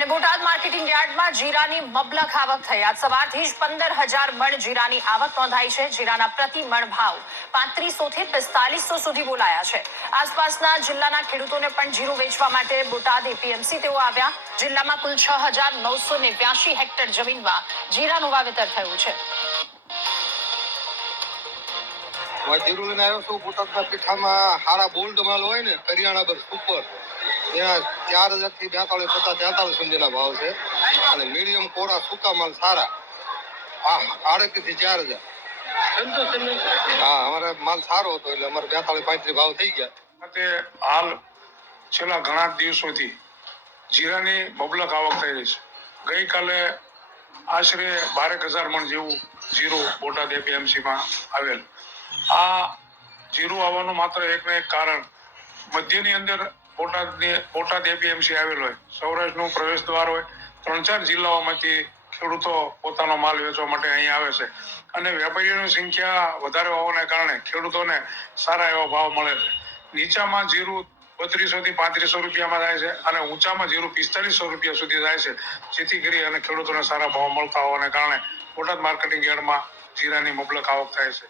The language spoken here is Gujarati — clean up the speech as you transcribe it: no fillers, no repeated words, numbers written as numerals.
અને બોટાદ માર્કેટિંગ યાર્ડમાં જીરાની મબલખ આવક થઈ. આજ સવારથી જ 15,000 મણ જીરાની આવક નોંધાઈ છે. જીરાના પ્રતિ મણ ભાવ 3500 થી 4500 સુધી બોલાયા છે. આસપાસના જિલ્લાના ખેડૂતોને પણ જીરું વેચવા માટે બોટાદ એપીએમસી તેઓ આવ્યા. જિલ્લામાં કુલ 6,982 હેક્ટર જમીનમાં જીરાનું વાવેતર થયું છે. જીરું લઈને આવ્યો છું. બોટાદના પીઠામાં હારા બોલ્ડ માલ હોય ને, કરિયાણા પર સુપર, ત્યાં 4,000 થી 43 સુધીના ભાવ છે. અને મીડિયમ કોરા સૂકા માલ સારા 38 થી 4,000. હા, અમારે માલ સારો હતો એટલે અમારે 42-35 ભાવ થઈ ગયા. હાલ છેલ્લા ઘણા દિવસોથી જીરાની મબલખ આવક થઈ રહી છે. ગઈકાલે આશરે 12,000 મણ જેવું જીરું બોટાદ એપીએમસીમાં આવેલ. આ જીરું આવવાનું માત્ર એક ને એક કારણ મધ્યની અંદર બોટાદ એપીએમસી આવેલ હોય, સૌરાષ્ટ્રનું પ્રવેશ દ્વાર હોય. 3-4 જિલ્લાઓમાંથી ખેડૂતો પોતાનો માલ વેચવા માટે અહીં આવે છે અને વેપારીઓની સંખ્યા વધારે હોવાને કારણે ખેડૂતોને સારા એવા ભાવ મળે છે. નીચામાં જીરું 3200 થી 3500 રૂપિયામાં થાય છે અને ઊંચામાં જીરું 4500 રૂપિયા સુધી થાય છે, જેથી કરી અને ખેડૂતોને સારા ભાવ મળતા હોવાને કારણે બોટાદ માર્કેટિંગ યાર્ડમાં જીરાની મબલખ આવક થાય છે.